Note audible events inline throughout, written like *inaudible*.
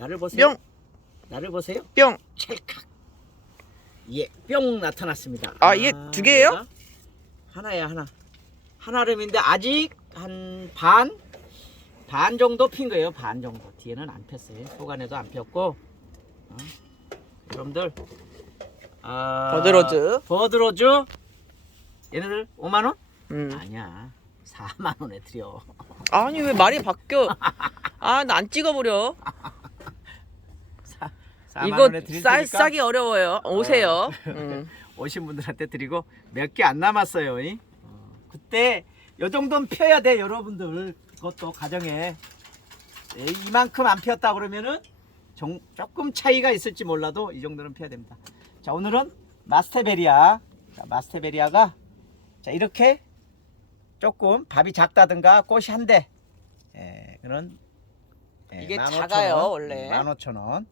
나를 보세요. 뿅! 나를 보세요. 뿅! 찰칵. 예, 뿅 나타났습니다. 아, 이게 두 개예요? 하나야 하나. 하나름인데 아직 한 반, 반 정도 핀 거예요. 반 정도. 뒤에는 안 폈어요. 소간에도 안 폈고. 어? 여러분들. 아, 버드로즈. 버드로즈. 얘네들 5만 원? 음. 아니야. 4만 원에 드려. 아니 왜 말이 바뀌어? 아 나 안 찍어버려. *laughs* 4만 이거 싸, 테니까 싸기 어려워요. 오세요. *laughs* 음. 오신 분들한테 드리고 몇 개 안 남았어요. 이? 어, 그때 요 정도는 펴야 돼 여러분들. 그것도 가정에 에, 이만큼 안 폈다 그러면은 정- 조금 차이가 있을지 몰라도 이 정도는 펴야 됩니다. 자 오늘은 마스테베리아. 자, 마스테베리아가 자 이렇게 조금 밥이 작다든가 꽃이 한대. 예, 그런 예, 이게 15,000원, 작아요, 원래. 15,000원.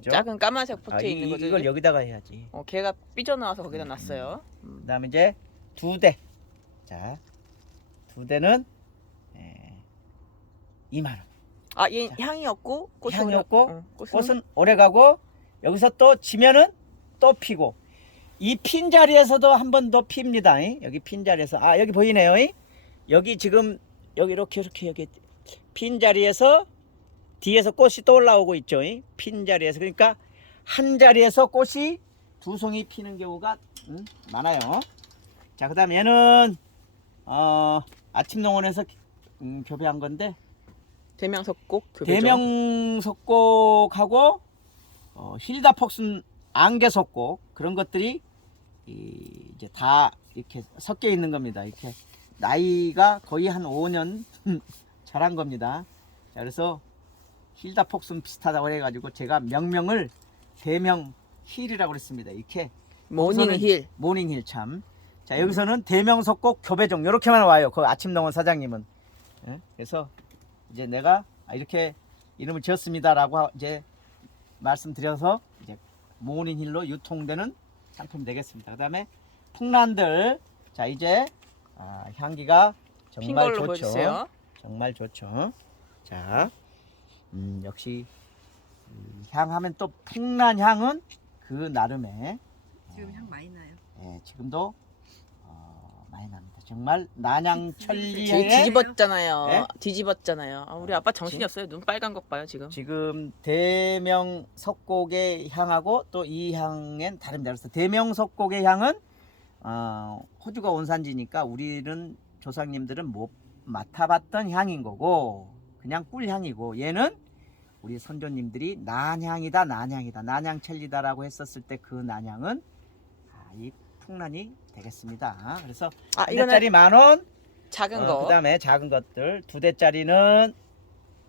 그죠? 작은 까만색 포트에 아, 이- 있는 거죠. 이걸? 여기다가 해야지. 어, 걔가 삐져나와서 거기다 놨어요. 그 다음에 이제 두 대. 자, 두 대는 예, 2만 원. 아, 얘 향이 없고 꽃이 향이 오래- 없고 응, 꽃은, 꽃은 오래 가고, 여기서 또 지면은 또 피고. 이 핀 자리에서도 한 번 더 핍니다. 이. 여기 핀 자리에서. 아, 여기 보이네요. 이. 여기 지금, 여기 이렇게, 이렇게, 여기 핀 자리에서 뒤에서 꽃이 또 올라오고 있죠. 이. 핀 자리에서. 그러니까 한 자리에서 꽃이 두 송이 피는 경우가 음, 많아요. 자, 그 다음 얘는, 어, 아침 농원에서 음, 교배한 건데, 대명석곡 교배죠. 대명석곡하고 어, 힐다 폭순 안개석곡 그런 것들이 이, 이제 다 이렇게 섞여 있는 겁니다. 이렇게 나이가 거의 한 5년 *laughs* 자란 겁니다. 자, 그래서 힐다 폭순 비슷하다고 해가지고 제가 명명을 대명 힐이라고 그랬습니다. 이렇게 모닝 힐. 모닝 힐 참. 자 여기서는 대명 석곡 교배종 이렇게만 와요. 그 아침 농원 사장님은. 예? 그래서 이제 내가 아, 이렇게 이름을 지었습니다라고 하- 이제 말씀드려서 이제 모닝 힐로 유통되는 상품 이 되겠습니다. 그다음에 풍란들 자 이제 아, 향기가 핀 정말 좋죠. 보여주세요. 정말 좋죠. 자, 음, 역시 이 향하면 또 풍란 향은 그 나름의 지금 향 많이 나요. 예, 지금도 어, 많이 납니다. 정말 난양천리에 뒤, 뒤집었잖아요. 네? 뒤집었잖아요. 아, 우리 아빠 정신이 없어요. 눈 빨간 것 봐요 지금. 지금 대명 석곡의 향하고 또 이 향엔 다릅니다. 그래서 대명 석곡의 향은 어, 호주가 원산지니까 우리는 조상님들은 못 맡아봤던 향인 거고 그냥 꿀향이고 얘는 우리 선조님들이 난향이다 난향이다 난향천리다라고 했었을 때 그 난향은 아, 이 풍란이 되겠습니다. 그래서 아 한 대짜리 만 원, 작은 어, 거. 그다음에 작은 것들 두 대짜리는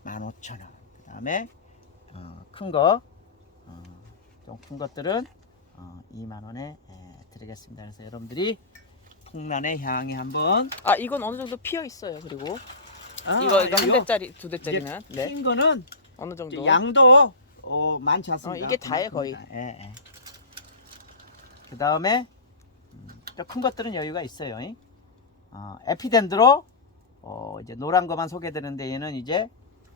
15,000원. 그다음에 어, 큰 거, 어, 좀큰 것들은 어, 2만 원에 예, 드리겠습니다. 그래서 여러분들이 풍란의 향이 한번 아 이건 어느 정도 피어 있어요. 그리고 아, 이거 이거 한 요- 대짜리 두 대짜리면 네 핀 거는 어느 정도. 양도 어, 많지 않습니다. 어, 이게 다예요, 거의. 예, 예. 그 다음에 큰 것들은 여유가 있어요. 이. 어, 에피덴드로 어, 이제 노란 것만 소개되는데 얘는 이제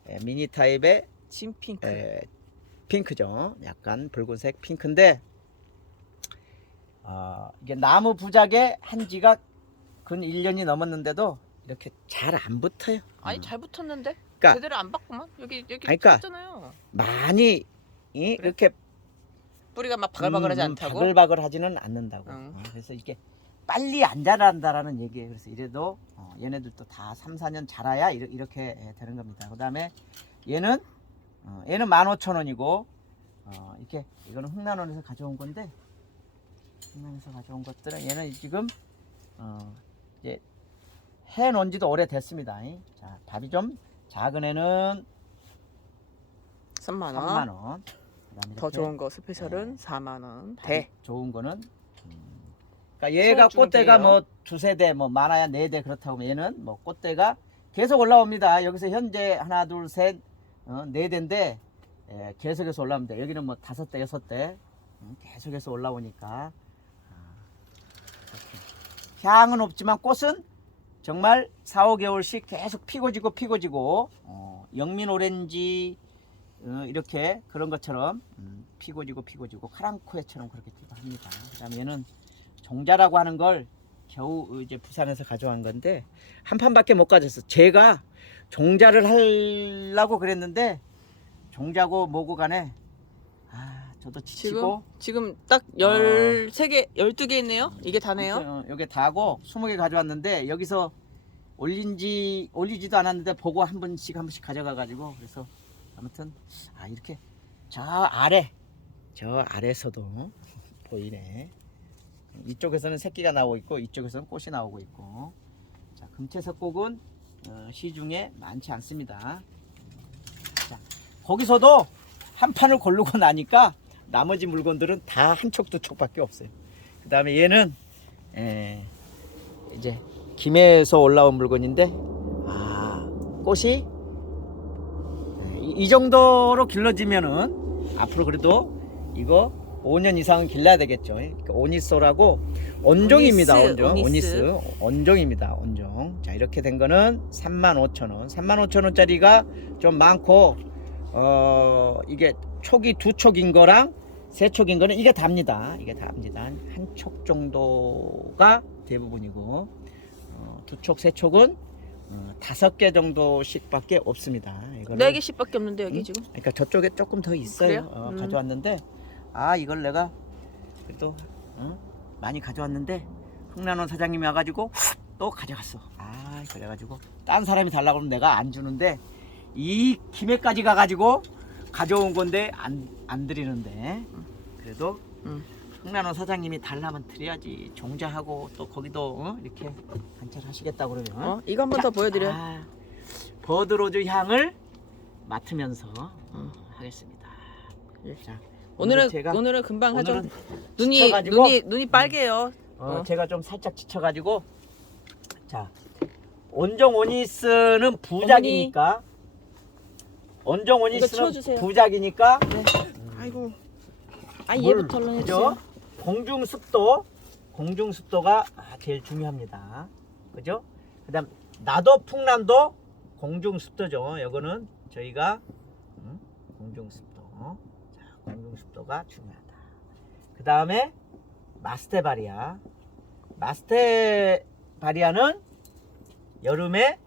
예, 미니 타입의 진 핑크. 에, 핑크죠. 약간 붉은색 핑크인데 어, 이게 나무 부작에 한 지가 근 1년이 넘었는데도 이렇게 잘 안 붙어요. 아니 음. 잘 붙었는데 그러니까- 제대로 안 봤구만. 여기 여기 아니, 그러니까- 붙었잖아요. 많이 이, 이렇게 뿌리가 막 바글바글하지 음, 않다고. 바글바글 하지는 않는다고. 응. 어, 그래서 이게 빨리 안 자란다라는 얘기예요. 그래서 이래도 어, 얘네들도 다 3, 4년 자라야 이렇게, 이렇게 예, 되는 겁니다. 그다음에 얘는 어, 얘는 15,000원이고 어, 이렇게 이거는 흥난원에서 가져온 건데 흥난에서 가져온 것들은 얘는 지금 어, 이제 해 놓은 지도 오래됐습니다. 이. 자, 밥이 좀 작은 애는 3만 원. 3만 원. 더 좋은 거 스페셜은 4만 원. 대 대. 좋은 거는 음, 그러니까 얘가. 꽃대가 뭐 두세 대 뭐 많아야 네 대 그렇다고 하면 얘는 뭐 꽃대가 계속 올라옵니다. 여기서 현재 하나 둘 셋 네 대인데 예, 계속해서 올라옵니다. 여기는 뭐 다섯 대 여섯 대 음, 계속해서 올라오니까 아. 향은 없지만 꽃은 정말 4, 5개월씩 계속 피고 지고 피고 지고 어, 영민 오렌지 어, 이렇게 그런 것처럼 음, 피고 지고 피고 지고 카랑코에처럼 그렇게 지고 합니다. 그 다음에 얘는 종자라고 하는 걸 겨우 이제 부산에서 가져온 건데 한 판밖에 못 가졌어. 제가 종자를 하려고 그랬는데 종자고 뭐고 간에 아 저도 지치고. 지금 딱 13개, 12개 있네요. 이게 다네요. 어, 여기 다고 20개 가져왔는데 여기서 올린지 올리지도 않았는데 보고 한 번씩 한 번씩 가져가 가지고 그래서 아무튼 아 이렇게 저 아래 저 아래서도 *laughs* 보이네. 이쪽에서는 새끼가 나오고 있고 이쪽에서는 꽃이 나오고 있고. 자 금채석 꽃은 어, 시중에 많지 않습니다. 자 거기서도 한 판을 고르고 나니까 나머지 물건들은 다 한 촉 두 촉밖에 없어요 그 다음에 얘는 에, 이제 김해에서 올라온 물건인데 아 꽃이 에, 이, 이 정도로 길러지면은 앞으로 그래도 이거 5년 이상은 길러야 되겠죠. 오니소라고 온종입니다. 오니스, 온종, 오니스. 오니스, 온종입니다. 온종. 자 이렇게 된 거는 35,000원. 35,000원짜리가 좀 많고 어 이게 촉이 두 촉인 거랑 세 촉인 거는 이게 답니다. 이게 답니다. 한 촉 정도가 대부분이고 어, 두 촉, 세 촉은 어, 다섯 개 정도씩밖에 없습니다. 이거는 4개씩밖에 없는데 여기 응? 지금. 그러니까 저쪽에 조금 더 있어요. 그래요? 어, 음. 가져왔는데 아 이걸 내가 그래도 어? 많이 가져왔는데 흥난원 사장님이 와가지고 훅또 가져갔어. 아 그래가지고 딴 사람이 달라고 하면 내가 안 주는데 이 김해까지 가가지고 가져온 건데 안, 안 드리는데 그래도 음. 흥난원 사장님이 달라면 드려야지 종자하고 또 거기도 어? 이렇게 관찰하시겠다 그러면 어, 이거 한 번더 자, 보여드려. 아, 버드로즈 향을 맡으면서 음. 하겠습니다. 예. 자, 오늘은 제가 오늘은 금방 하죠. 오늘은 눈이 지쳐가지고 눈이 눈이 빨개요. 어, 어. 제가 좀 살짝 지쳐가지고 자 온정 오니스는 부작이니까 온정 이거 치워주세요. 부작이니까 아이고. 아 물, 얘부터 얼른 그죠? 해주세요. 공중 습도 공중 습도가 아, 제일 중요합니다. 그죠? 그다음 나도 풍남도 공중 습도죠. 이거는 저희가 음, 공중 습도. 자, 공중 습도가 중요하다. 그 다음에 마스테바리아. 마스테바리아는 여름에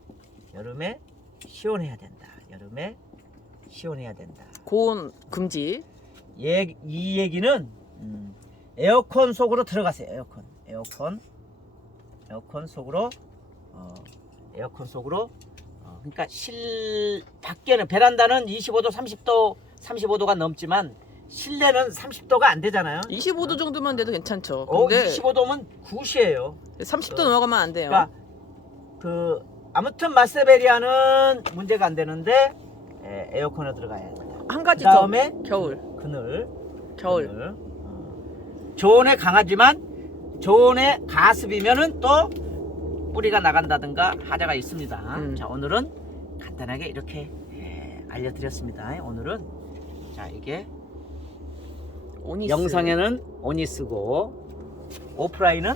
여름에 시원해야 된다. 여름에 시원해야 된다. 고온 금지. 얘, 이 얘기는 음, 에어컨 속으로 들어가세요. 에어컨, 에어컨, 에어컨 속으로 어, 에어컨 속으로. 어, 그러니까 실 밖에는 베란다는 25도, 30도, 35도가 넘지만 실내는 30도가 안 되잖아요. 25도 정도만 돼도 괜찮죠. 어, 근데 25도면 굿이에요. 30도 넘어가면 안 돼요. 그러니까 그 아무튼 마세베리아는 문제가 안 되는데 에, 에어컨에 들어가야 된다. 한 가지 그다음에 더. 겨울. 그늘 겨울. 그늘. 어. 저온에 강하지만 저온에 가습이면은 또 뿌리가 나간다든가 하자가 있습니다. 음. 자 오늘은 간단하게 이렇게 예, 알려드렸습니다. 오늘은 자 이게 오니스. 영상에는 오니스고 오프라인은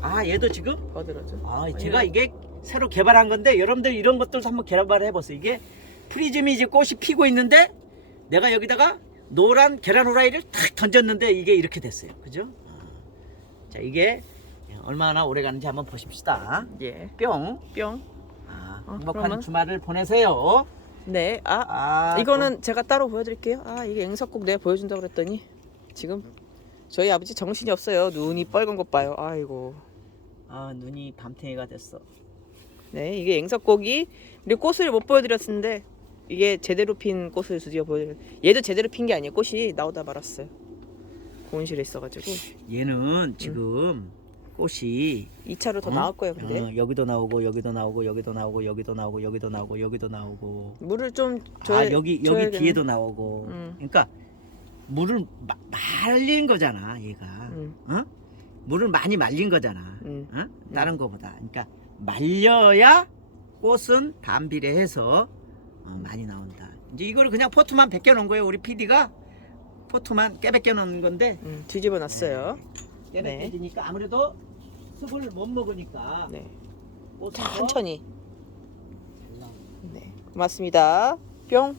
아 얘도 지금 버드러죠. 아 제가 이게 새로 개발한 건데 여러분들 이런 것들도 한번 개발해 보세요. 이게 프리즘이 이제 꽃이 피고 있는데 내가 여기다가 노란 계란 후라이를 탁 던졌는데 이게 이렇게 됐어요. 그죠? 아, 자 이게 얼마나 오래 가는지 한번 보십시다. 예. 뿅. 뿅. 아, 어, 행복한 그러면? 주말을 보내세요. 네. 아, 아, 이거는 제가 따로 보여드릴게요. 아 이게 앵석국 내가 보여준다 고 그랬더니 지금 저희 아버지 정신이 없어요. 눈이 빨간 것 봐요. 아이고. 또, 아 눈이 밤탱이가 됐어. 네 이게 앵석국이 그리고 꽃을 못 보여드렸는데 이게 제대로 핀 꽃을 드디어 보여드렸. 얘도 제대로 핀 게 아니에요. 꽃이 나오다 말았어요. 고온실에 있어가지고 얘는 지금 꽃이 2차로 더 어? 나올 거예요. 근데 어, 여기도 나오고 여기도 나오고 여기도 나오고 여기도 나오고 여기도 나오고 여기도 나오고 물을 좀 줘야. 아 여기 여기 줘야겠네. 뒤에도 나오고 음. 그러니까 물을 마, 말린 거잖아 얘가 음, 어? 물을 많이 말린 거잖아 음. 어? 다른 거보다 그러니까 말려야 꽃은 반비례해서 어, 많이 나온다 이제 이거를 그냥 포트만 벗겨 놓은 거예요 우리 PD가 포트만 깨벗겨 놓은 건데 음, 뒤집어 놨어요. 깨벗겨지니까 아무래도 숲을 못 먹으니까 네. 꽃은 더 천천히. 잘 나오고. 네. 고맙습니다. 뿅.